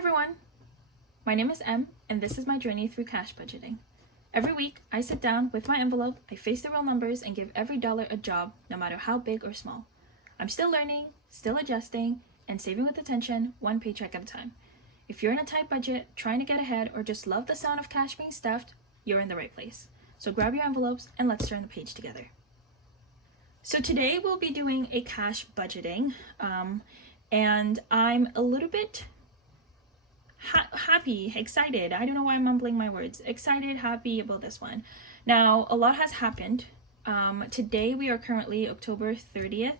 everyone! My name is Em, and this is my journey through cash budgeting. Every week, I sit down with my envelope, I face the real numbers, and give every dollar a job, no matter how big or small. I'm still learning, still adjusting, and saving with attention, one paycheck at a time. If you're in a tight budget, trying to get ahead, or just love the sound of cash being stuffed, you're in the right place. So grab your envelopes and let's turn the page together. So today we'll be doing a cash budgeting, and I'm a little bit happy, excited. I don't know why I'm mumbling my words. Excited, happy about this one. Now, a lot has happened. Today we are currently October 30th.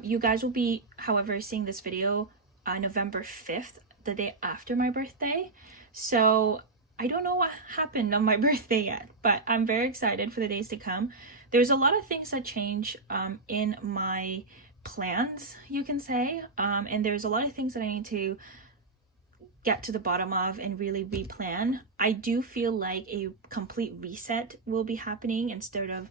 You guys will be, however, seeing this video November 5th, the day after my birthday. So I don't know what happened on my birthday yet, but I'm very excited for the days to come. There's a lot of things that change in my plans, you can say, and there's a lot of things that I need to get to the bottom of and really replan. I do feel like a complete reset will be happening instead of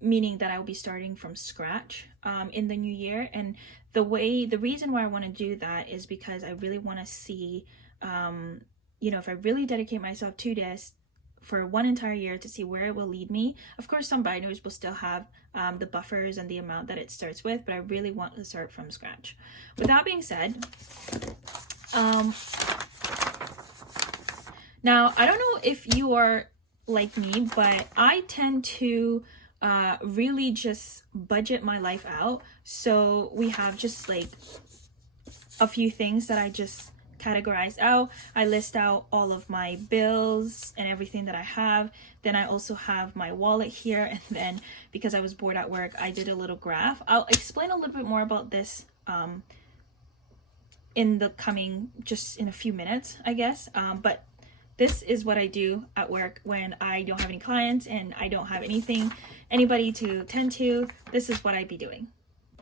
meaning that I will be starting from scratch in the new year. And the reason why I want to do that is because I really want to see, if I really dedicate myself to this for one entire year to see where it will lead me. Of course, some binders will still have the buffers and the amount that it starts with, but I really want to start from scratch. With that being said, now I don't know if you are like me, but I tend to really just budget my life out. So we have just like a few things that I just categorize out. I list out all of my bills and everything that I have. Then I also have my wallet here, and then because I was bored at work, I did a little graph. I'll explain a little bit more about this in a few minutes, I guess. But this is what I do at work when I don't have any clients and I don't have anybody to tend to. This is what I'd be doing.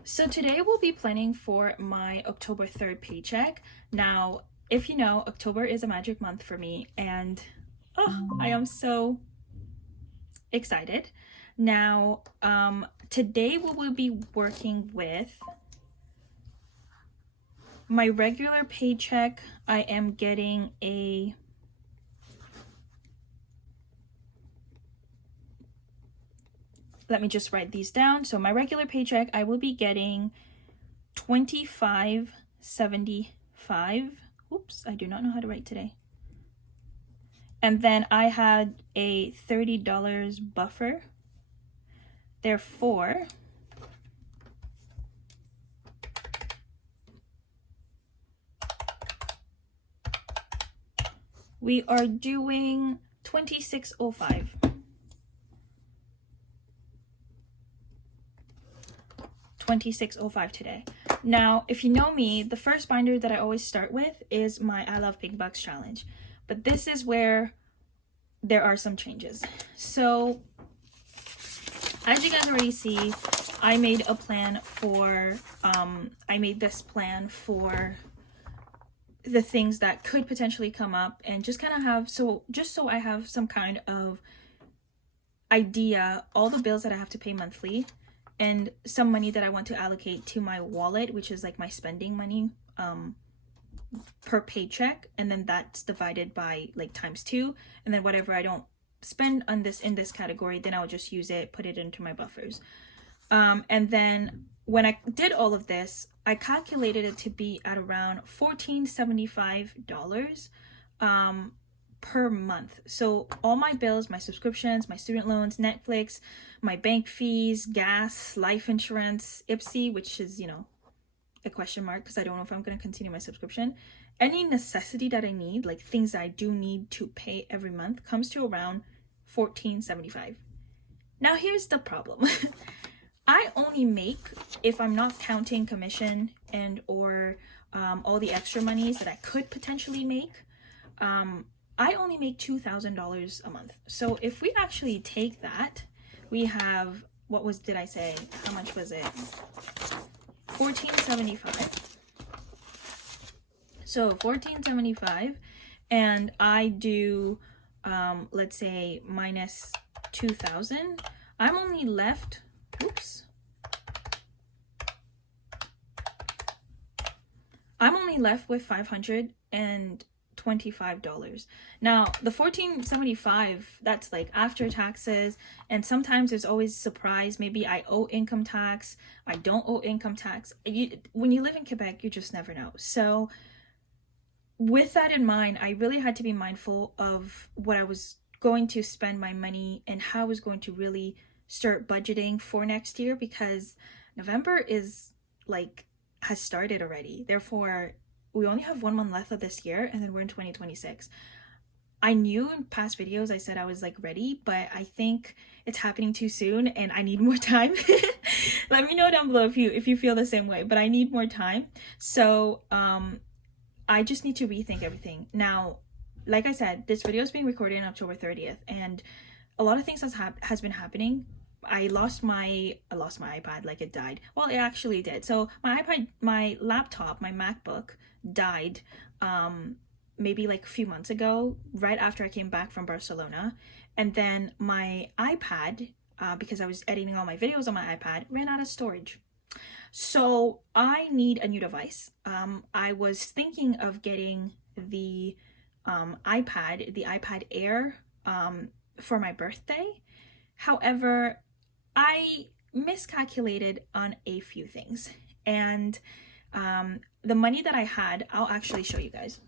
So today we'll be planning for my October 3rd paycheck. Now, if you know, October is a magic month for me, and I am so excited. Now, today we will be working with my regular paycheck. I am getting let me just write these down. So my regular paycheck, I will be getting $25.75. Oops, I do not know how to write today. And then I had a $30 buffer. Therefore, we are doing $26.05. $26.05 today. Now, if you know me, the first binder that I always start with is my I Love Big Bucks challenge. But this is where there are some changes. So, as you guys already see, I made a plan for, this plan for the things that could potentially come up, and just kind of have, so I have some kind of idea, all the bills that I have to pay monthly, and some money that I want to allocate to my wallet, which is like my spending money per paycheck, and then that's divided by like ×2, and then whatever I don't spend on this in this category, then I'll just use it, put it into my buffers. And then when I did all of this, I calculated it to be at around $14.75 per month. So all my bills, my subscriptions, my student loans, Netflix, my bank fees, gas, life insurance, IPSI, which is, a question mark because I don't know if I'm going to continue my subscription. Any necessity that I need, like things that I do need to pay every month, comes to around $14.75. Now here's the problem. I only make, if I'm not counting commission and or all the extra monies that I could potentially make, I only make $2,000 a month. So if we actually take that, we have, how much was it? $14.75. So $14.75, and I do, let's say minus 2,000. I'm only left, I'm only left with $525. Now, the $1,475, that's like after taxes, and sometimes there's always surprise. Maybe I owe income tax, I don't owe income tax. When you live in Quebec, you just never know. So with that in mind, I really had to be mindful of what I was going to spend my money and how I was going to really start budgeting for next year, because November is like has started already. Therefore, we only have 1 month left of this year, and then we're in 2026. I knew in past videos I said I was like ready, but I think it's happening too soon and I need more time. Let me know down below if you feel the same way, but I need more time. So I just need to rethink everything. Now, like I said, this video is being recorded on October 30th, and a lot of things has been happening. I lost my iPad, like it died. Well, it actually did. So my iPad, my laptop, my MacBook died maybe like a few months ago, right after I came back from Barcelona. And then my iPad, because I was editing all my videos on my iPad, ran out of storage. So I need a new device. I was thinking of getting the iPad Air for my birthday. However, I miscalculated on a few things, and the money that I had, I'll actually show you guys.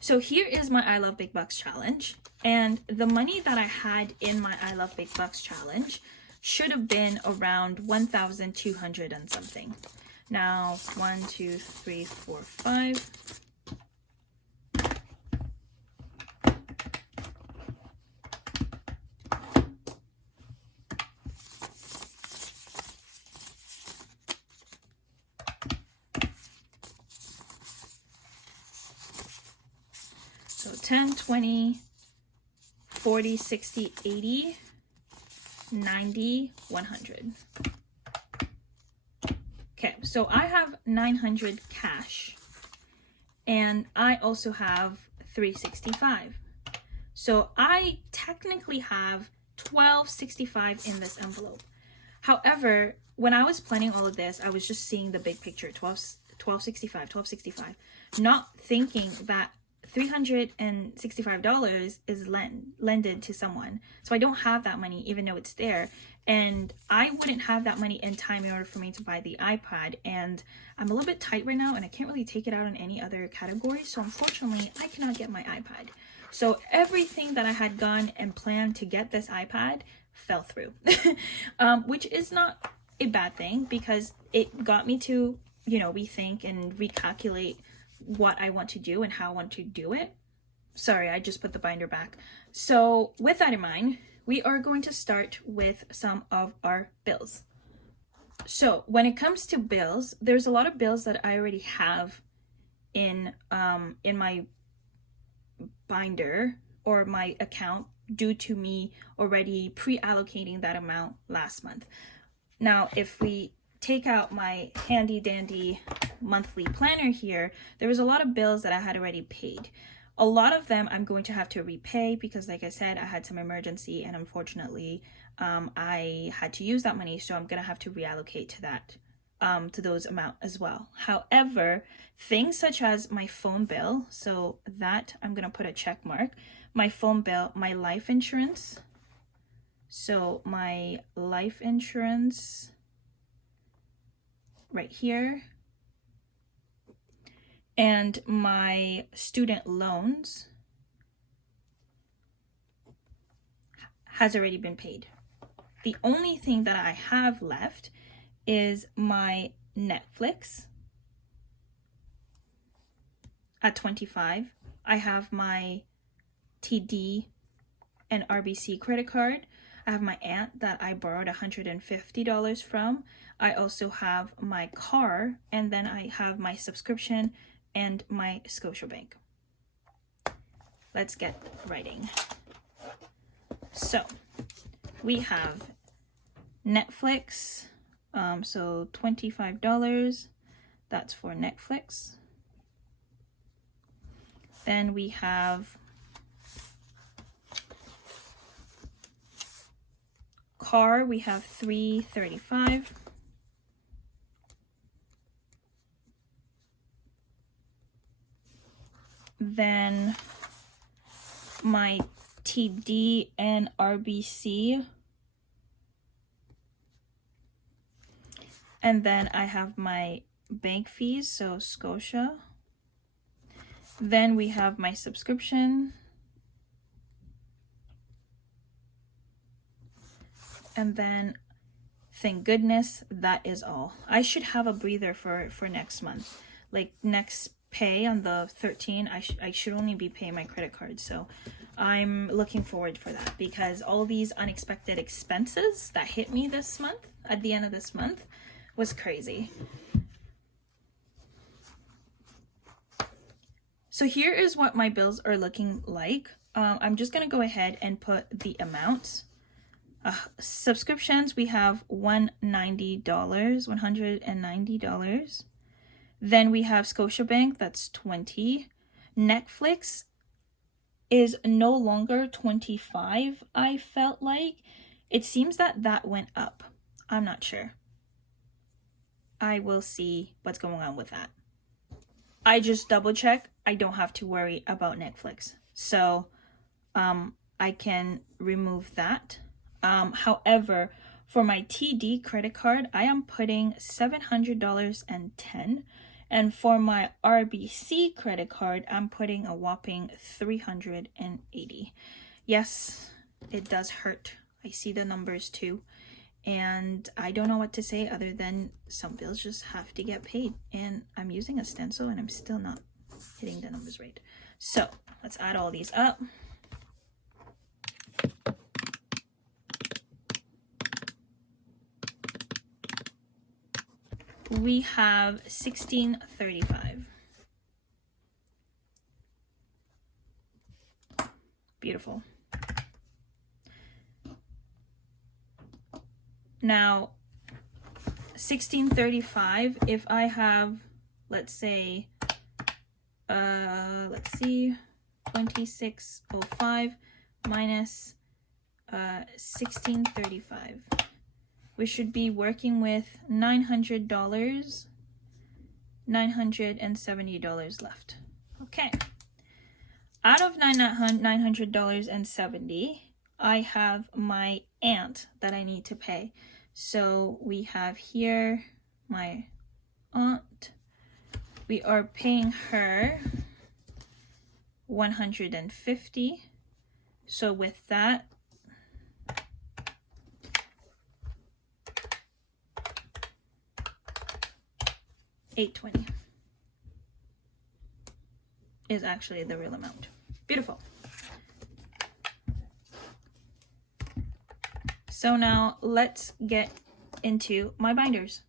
So here is my I Love Big Bucks challenge, and the money that I had in my I Love Big Bucks challenge should have been around 1,200 and something. Now, 1, 2, 3, 4, 5. So 10, 20, 40, 60, 80, 90, 100. Okay, so I have 900 cash, and I also have 365. So I technically have 1265 in this envelope. However, when I was planning all of this, I was just seeing the big picture, 1265, not thinking that $365 is lended to someone. So I don't have that money, even though it's there. And I wouldn't have that money in time in order for me to buy the iPad. And I'm a little bit tight right now, and I can't really take it out in any other category. So unfortunately, I cannot get my iPad. So everything that I had gone and planned to get this iPad fell through, which is not a bad thing, because it got me to, rethink and recalculate what I want to do and how I want to do it. Sorry, I just put the binder back. So with that in mind, we are going to start with some of our bills. So when it comes to bills, there's a lot of bills that I already have in my binder or my account due to me already pre-allocating that amount last month. Now, if we take out my handy dandy monthly planner here, there was a lot of bills that I had already paid. A lot of them I'm going to have to repay because, like I said, I had some emergency, and unfortunately I had to use that money, so I'm gonna have to reallocate to that, to those amount as well. However, things such as my phone bill, so that I'm gonna put a check mark. My phone bill, my life insurance, so my life insurance right here, and my student loans has already been paid. The only thing that I have left is my Netflix at $25. I have my TD and RBC credit card. I have my aunt that I borrowed $150 from. I also have my car, and then I have my subscription and my Scotiabank. Let's get writing. So we have Netflix, so $25, that's for Netflix. Then we have car, we have $335. Then my TD and RBC. And then I have my bank fees, so Scotia. Then we have my subscription. And then, thank goodness, that is all. I should have a breather for next month. Like next pay on the 13th, I should only be paying my credit card. So I'm looking forward for that, because all these unexpected expenses that hit me this month, at the end of this month, was crazy. So here is what my bills are looking like. I'm just gonna go ahead and put the amounts. Subscriptions, we have $190. Then we have Scotiabank, that's $20. Netflix is no longer $25, I felt like. It seems that went up. I'm not sure. I will see what's going on with that. I just double check. I don't have to worry about Netflix. So I can remove that. However, for my TD credit card, I am putting $700.10. And for my RBC credit card, I'm putting a whopping $380. Yes, it does hurt. I see the numbers too. And I don't know what to say other than some bills just have to get paid. And I'm using a stencil and I'm still not hitting the numbers right. So let's add all these up. We have $1635. Beautiful. Now, $1635, if I have, let's see, 2605 minus $1635. We should be working with $900, $970 left. Okay. Out of $900.70, I have my aunt that I need to pay. So we have here my aunt. We are paying her $150. So with that, $820 is actually the real amount. Beautiful. So now let's get into my binders.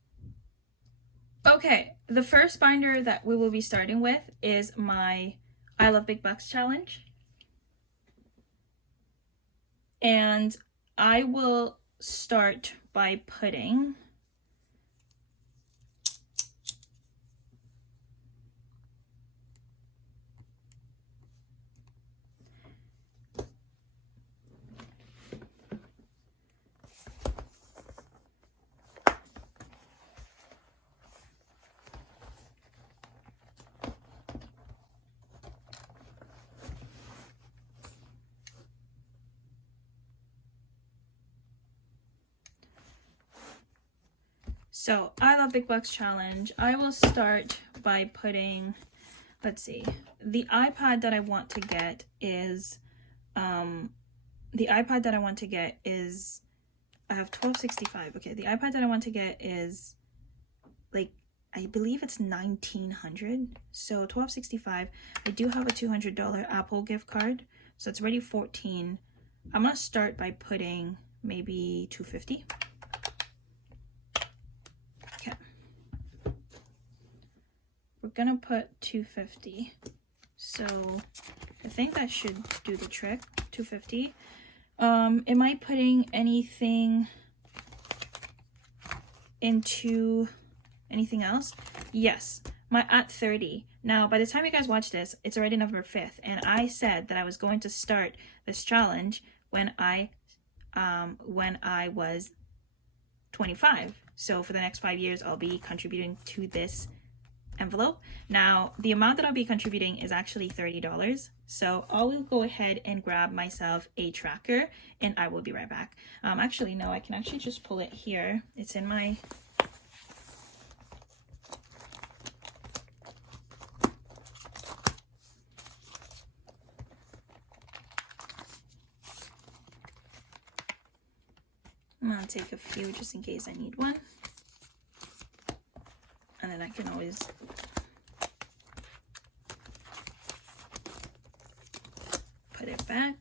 Okay, the first binder that we will be starting with is my I Love Big Bucks challenge. And I will start by putting So I Love Big Bucks challenge. I will start by putting, let's see, the iPad that I want to get is, I have $1265. Okay, the iPad that I want to get is like, I believe it's $1,900. So $1265. I do have a $200 Apple gift card, so it's already $14. I'm gonna start by putting maybe $250. We're gonna put $250. So I think that should do the trick. $250. Am I putting anything into anything else? Yes, my at 30. Now, by the time you guys watch this, it's already November 5th, and I said that I was going to start this challenge when I when I was 25. So for the next 5 years, I'll be contributing to this envelope. Now, the amount that I'll be contributing is actually $30. So I will go ahead and grab myself a tracker and I will be right back. Actually, no, I can actually just pull it here. It's in my... I'm gonna take a few just in case I need one. And then I can always put it back.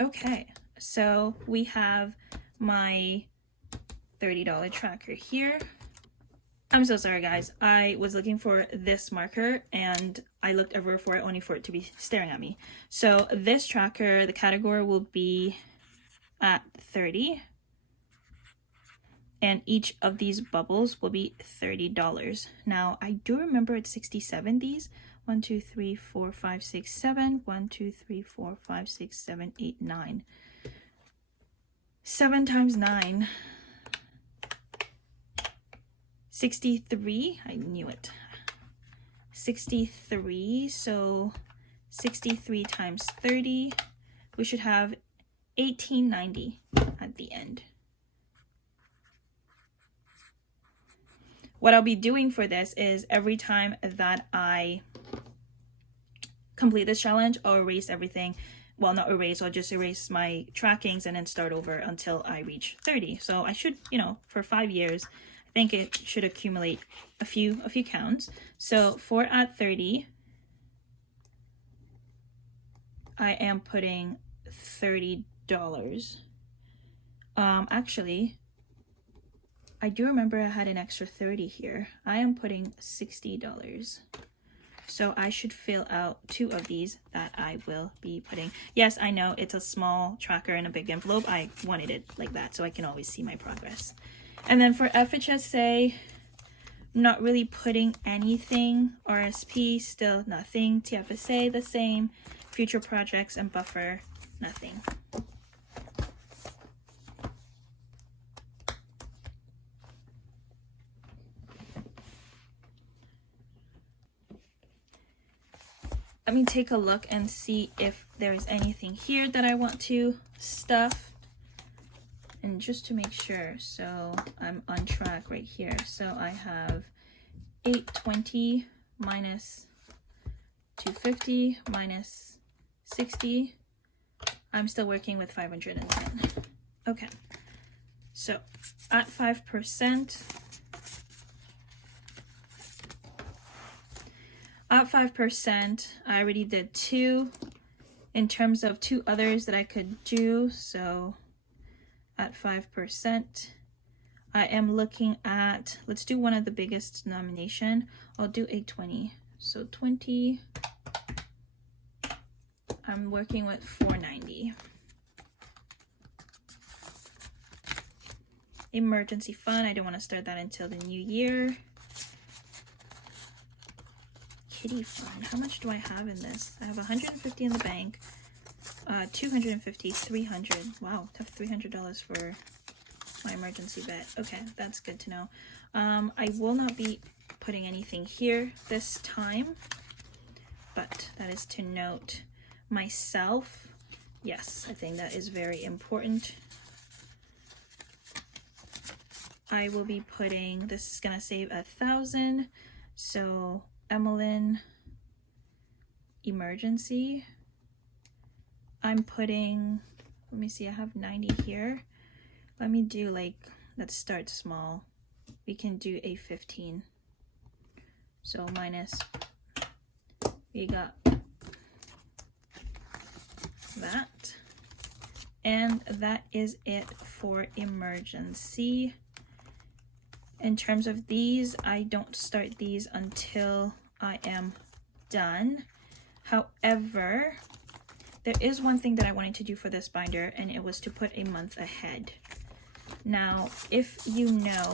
Okay, so we have my $30 tracker here. I'm so sorry guys, I was looking for this marker and I looked everywhere for it only for it to be staring at me. So this tracker, the category will be at 30 and each of these bubbles will be $30. Now I do remember it's 67 these. 1, 2, 3, 4, 5, 6, 7. 1, 2, 3, 4, 5, 6, 7, 8, 9. 7 times 9. 63, I knew it. 63, so 63 times 30, we should have 1890 at the end. What I'll be doing for this is every time that I complete this challenge, I'll erase everything. Well, not erase, I'll just erase my trackings and then start over until I reach 30. So I should, you know, for 5 years, I think it should accumulate a few counts. So for at 30, I am putting $30. Actually, I do remember I had an extra 30 here. I am putting $60. So I should fill out 2 of these that I will be putting. Yes, I know it's a small tracker in a big envelope. I wanted it like that so I can always see my progress. And then for FHSA, I'm not really putting anything. RSP, still nothing. TFSA, the same. Future projects and buffer, nothing. Let me take a look and see if there's anything here that I want to stuff. And just to make sure, so I'm on track right here. So I have 820 minus 250 minus 60. I'm still working with 510. Okay, so at 5%, at 5%, I already did 2 in terms of 2 others that I could do. So at 5%, I am looking at, let's do one of the biggest denomination. I'll do 820. So 20, I'm working with 490. Emergency fund, I don't want to start that until the new year. Kitty fund, how much do I have in this? I have 150 in the bank, 250, 300. Wow, I have $300 for my emergency bet. Okay, that's good to know. I will not be putting anything here this time, but that is to note. Myself, yes, I think that is very important. I will be putting, this is gonna save 1,000, so Emeline emergency, I'm putting, let me see, I have 90 here. Let me do like, let's start small. We can do a 15. So minus, we got that. And that is it for emergency. In terms of these, I don't start these until I am done. However, there is one thing that I wanted to do for this binder, and it was to put a month ahead. Now, if you know,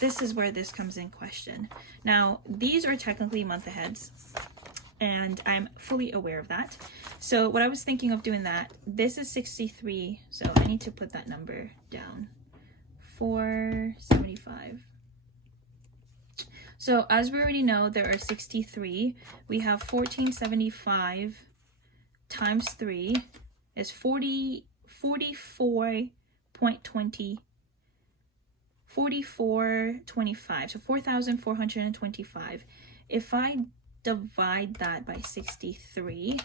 this is where this comes in question. Now, these are technically month aheads, and I'm fully aware of that. So what I was thinking of doing that, this is 63, so I need to put that number down. 475. So as we already know, there are 63. We have 1475 times 3 is 44.25. So 4,425. If I divide that by 63,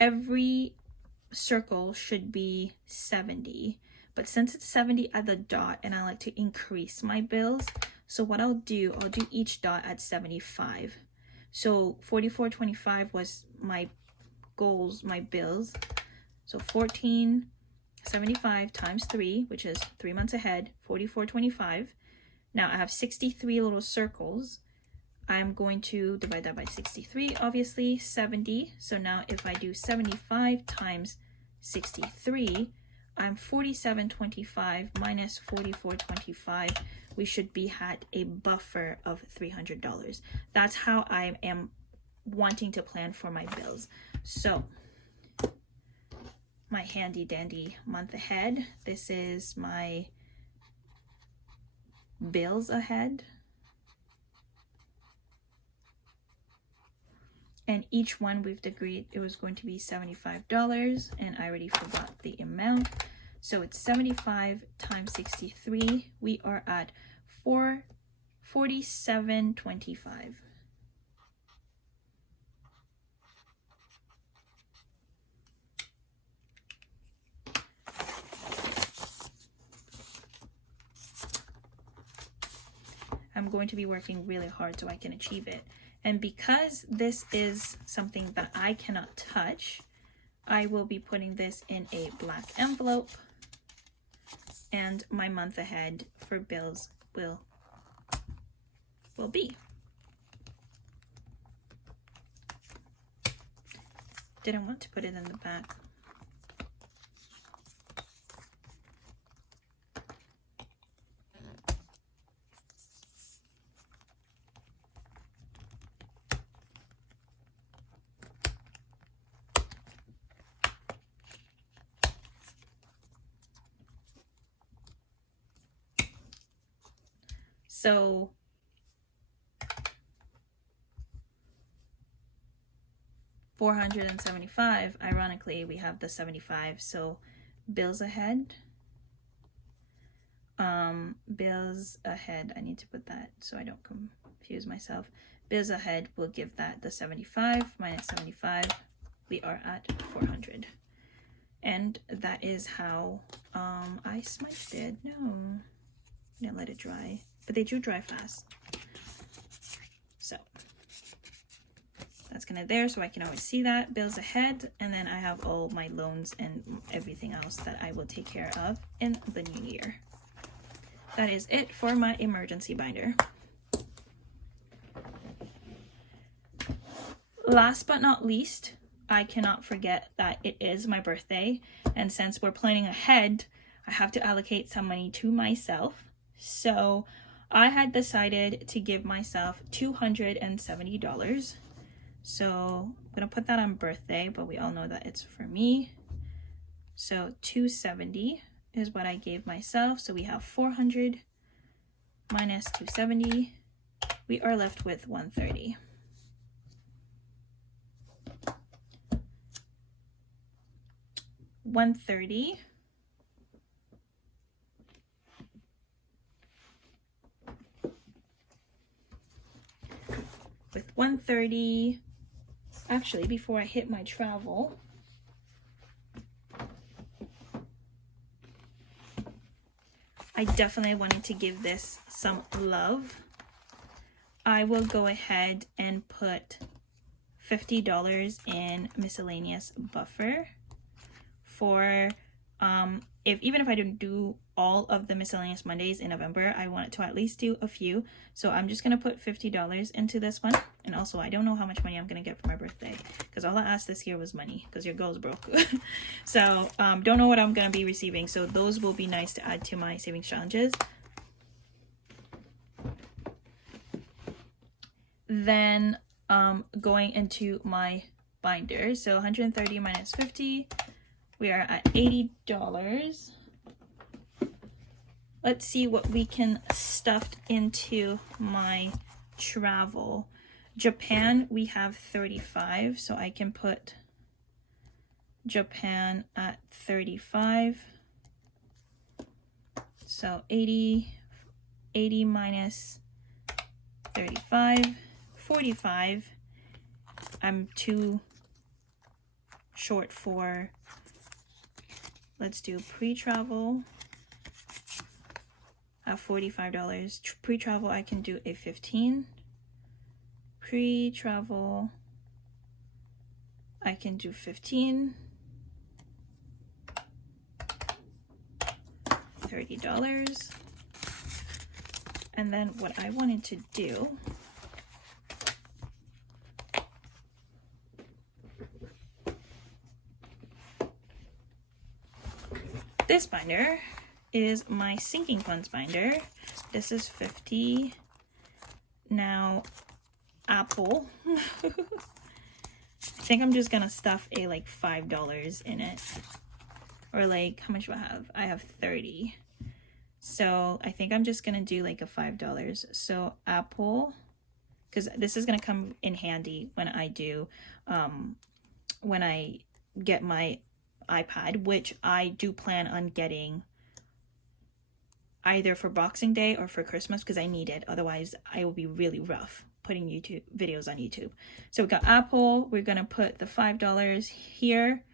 every circle should be 70. But since it's 70 at the dot and I like to increase my bills, so what I'll do each dot at 75. So 44.25 was my goals, my bills. So 1475 times 3, which is 3 months ahead, 44.25. Now I have 63 little circles. I'm going to divide that by 63, obviously, 70. So now if I do 75 times 63, I'm 47.25 minus 44.25. We should be at a buffer of $300. That's how I am wanting to plan for my bills. So my handy dandy month ahead. This is my bills ahead. And each one we've agreed it was going to be $75, and I already forgot the amount. So it's 75 times 63. We are at 47.25. I'm going to be working really hard so I can achieve it. And because this is something that I cannot touch, I will be putting this in a black envelope, and my month ahead for bills will be. Didn't want to put it in the back. So $475, ironically, we have the 75. So bills ahead. Bills ahead, I need to put that so I don't confuse myself. Bills ahead will give that the 75 minus 75. We are at 400. And that is how I smudged it. No, I didn't let it dry. But they do dry fast. So that's gonna there, so I can always see that. Bills ahead, and then I have all my loans and everything else that I will take care of in the new year. That is it for my emergency binder. Last but not least, I cannot forget that it is my birthday, and since we're planning ahead, I have to allocate some money to myself. So I had decided to give myself $270. So I'm gonna put that on birthday, but we all know that it's for me. So $270 is what I gave myself. So we have 400 minus 270. We are left with 130. $130. With 130, actually, before I hit my travel, I definitely wanted to give this some love. I will go ahead and put $50 in miscellaneous buffer for even if I didn't do all of the miscellaneous Mondays in November, I wanted to at least do a few. So I'm just gonna put $50 into this one. And also, I don't know how much money I'm gonna get for my birthday, because all I asked this year was money, because your girl's broke. So don't know what I'm gonna be receiving. So those will be nice to add to my savings challenges. Then going into my binder. So 130 minus 50, we are at $80. Let's see what we can stuff into my travel. Japan, we have 35, so I can put Japan at 35. So 80 minus 35, 45. I'm too short for, let's do pre-travel at $45. Pre-travel, I can do a 15. Pre-travel, I can do 15. $30. And then what I wanted to do this binder is my sinking funds binder. This is 50. Now Apple. I think I'm just gonna stuff a like $5 in it. Or like, how much do I have? I have 30. So I think I'm just gonna do like a $5. So Apple, because this is gonna come in handy when I do, when I get my iPad, which I do plan on getting either for Boxing Day or for Christmas because I need it. Otherwise, I will be really rough putting YouTube videos on YouTube. So we got Apple. We're gonna put the $5 here.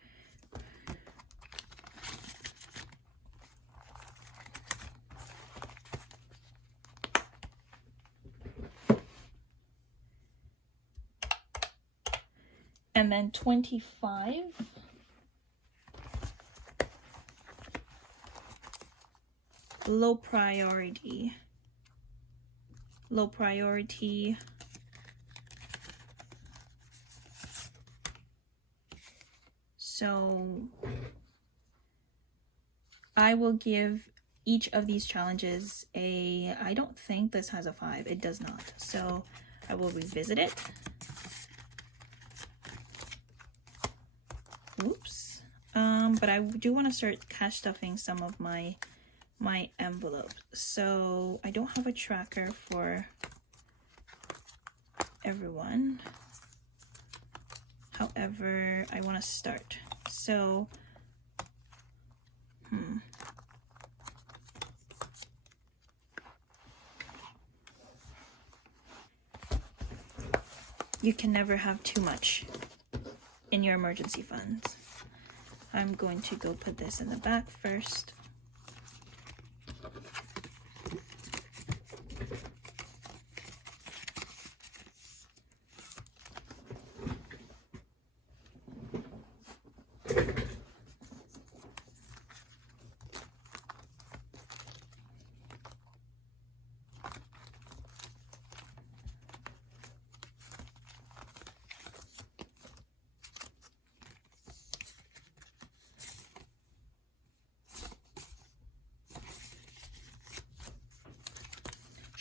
And then 25. Low priority. Low priority. So I will give each of these challenges a, I don't think this has a 5. It does not. So I will revisit it. Oops. But I do want to start cash stuffing some of my envelopes. So I don't have a tracker for everyone. However, I want to start. So, you can never have too much in your emergency funds. I'm going to go put this in the back first.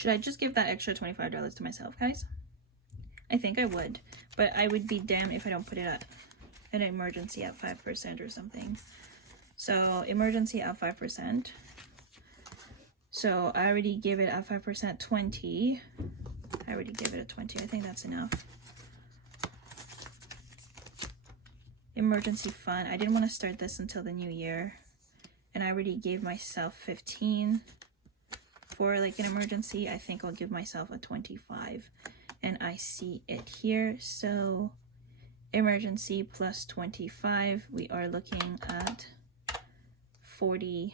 Should I just give that extra $25 to myself, guys? I think I would, but I would be damned if I don't put it at an emergency at 5% or something. So emergency at 5%. So I already gave it at 5% 20. I already gave it a 20. I think that's enough. Emergency fund. I didn't want to start this until the new year. And I already gave myself 15. For like an emergency, I think I'll give myself a 25, and I see it here. So emergency plus 25, we are looking at $40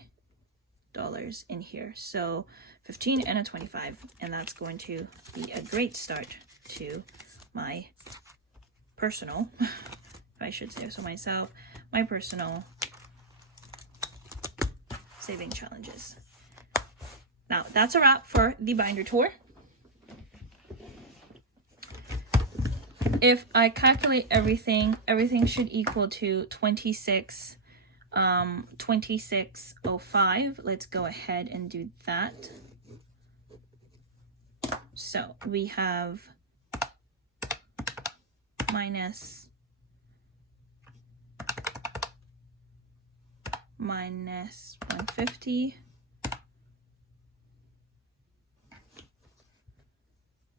in here. So 15 and a 25, and that's going to be a great start to my personal, if I should say so myself, my personal saving challenges. Now, that's a wrap for the binder tour. If I calculate everything should equal to 2605. Let's go ahead and do that. So we have minus 150.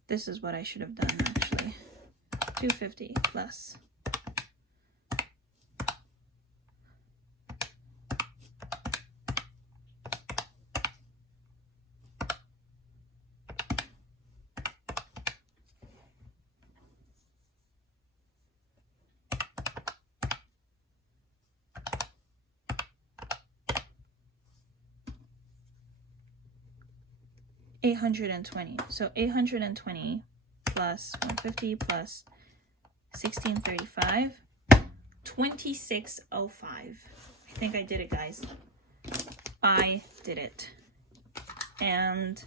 This is what I should have done actually. 250 plus 820. So 820 plus 150 plus 1635, 2605. I think I did it, guys. I did it. And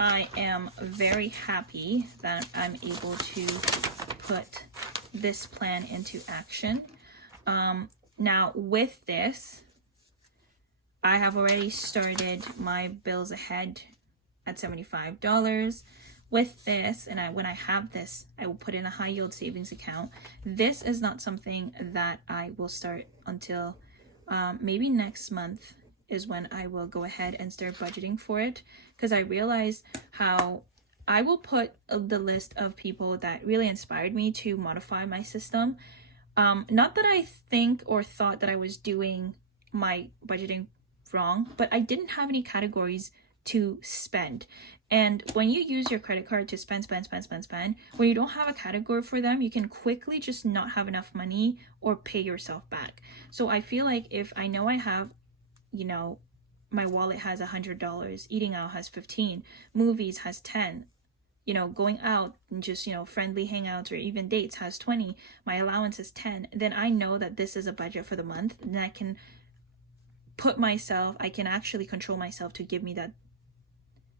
I am very happy that I'm able to put this plan into action. Now with this, I have already started my bills ahead at $75. With this, and when I have this, I will put in a high yield savings account. This is not something that I will start until maybe next month is when I will go ahead and start budgeting for it, because I realize how I will put the list of people that really inspired me to modify my system. Not that I think or thought that I was doing my budgeting wrong, but I didn't have any categories to spend. And when you use your credit card to spend, when you don't have a category for them, you can quickly just not have enough money or pay yourself back. So I feel like if I know I have, you know, my wallet has $100, eating out has 15, movies has 10, you know, going out and just, you know, friendly hangouts or even dates has 20, my allowance is 10, then I know that this is a budget for the month, and I can put myself, I can actually control myself to give me that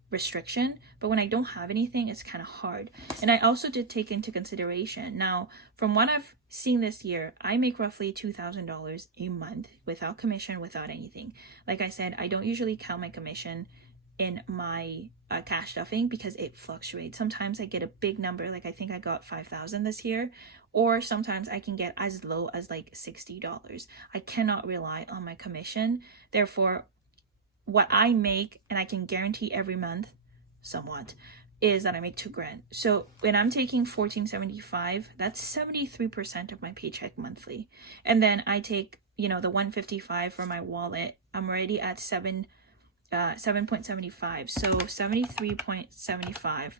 restriction. But when I don't have anything, it's kind of hard. And I also did take into consideration, now from what I've seen this year, I make roughly $2,000 a month without commission, without anything. Like I said, I don't usually count my commission in my cash stuffing because it fluctuates. Sometimes I get a big number, like I think I got 5,000 this year, or sometimes I can get as low as like $60. I cannot rely on my commission. Therefore, what I make, and I can guarantee every month somewhat, is that I make $2,000. So when I'm taking $1,475, that's 73% of my paycheck monthly. And then I take, you know, the $155 for my wallet, I'm already at 7.75. So 73.75.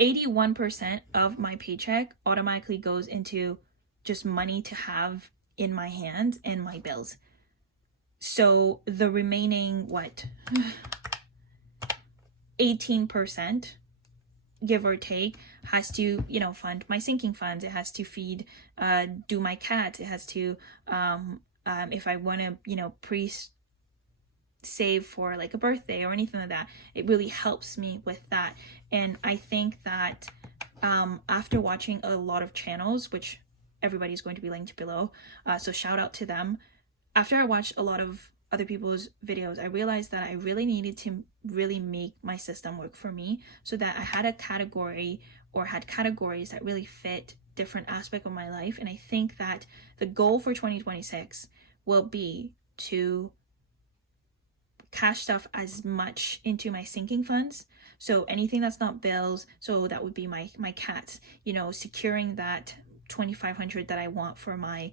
81% of my paycheck automatically goes into just money to have in my hands and my bills. So the remaining, 18%, give or take, has to, you know, fund my sinking funds. It has to feed, do my cats. It has to, if I want to, you know, save for like a birthday or anything like that, it really helps me with that. And I think that after watching a lot of channels, which everybody's going to be linked below, so shout out to them, after I watched a lot of other people's videos, I realized that I really needed to really make my system work for me, so that I had a category or had categories that really fit different aspects of my life. And I think that the goal for 2026 will be to cash stuff as much into my sinking funds. So anything that's not bills, so that would be my cats, you know, securing that $2,500 that I want for my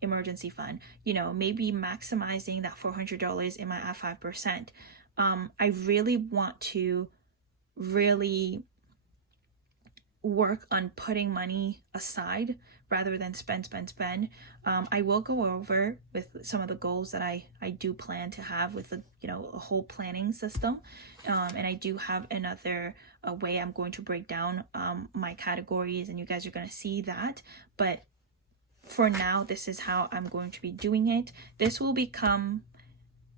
emergency fund, you know, maybe maximizing that $400 in my at 5%. I really want to really work on putting money aside rather than spend. I will go over with some of the goals that I do plan to have with the, you know, a whole planning system, and I do have another way I'm going to break down my categories, and you guys are going to see that. But for now, this is how I'm going to be doing it. This will become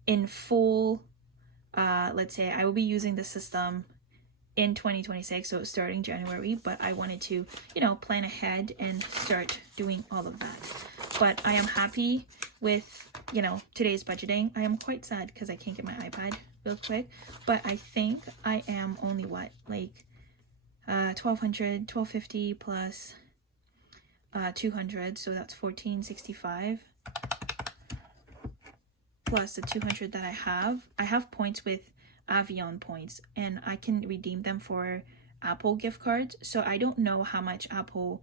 in full, let's say I will be using the system in 2026, so starting January, but I wanted to, you know, plan ahead and start doing all of that. but I am happy with, you know, today's budgeting. I am quite sad because I can't get my iPad real quick, but I think I am only what, like $1,250 plus 200, so that's $1,465 plus the 200 that I have points with Avion points, and I can redeem them for Apple gift cards. So I don't know how much Apple,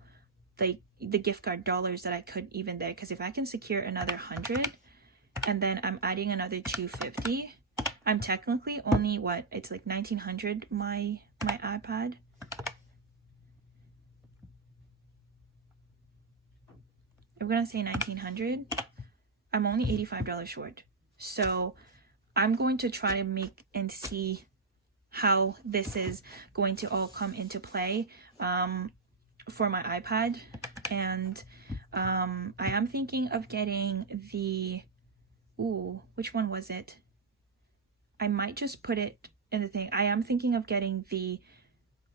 like the gift card dollars that I could even there, because if I can secure another 100 and then I'm adding another 250, I'm technically only what, it's like 1900 my iPad. I'm gonna say 1900. I'm only $85 short. So I'm going to try to make and see how this is going to all come into play for my iPad. And I am thinking of getting the, which one was it? I might just put it in the thing. I am thinking of getting the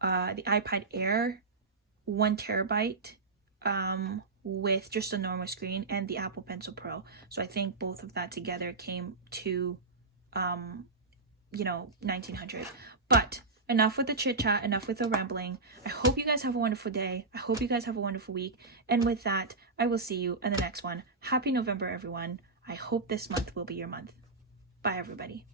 iPad Air 1 terabyte with just a normal screen, and the Apple Pencil Pro. So I think both of that together came to, you know, 1900. But enough with the chit chat, enough with the rambling. I hope you guys have a wonderful day. I hope you guys have a wonderful week. And with that, I will see you in the next one. Happy November, everyone. I hope this month will be your month. Bye, everybody.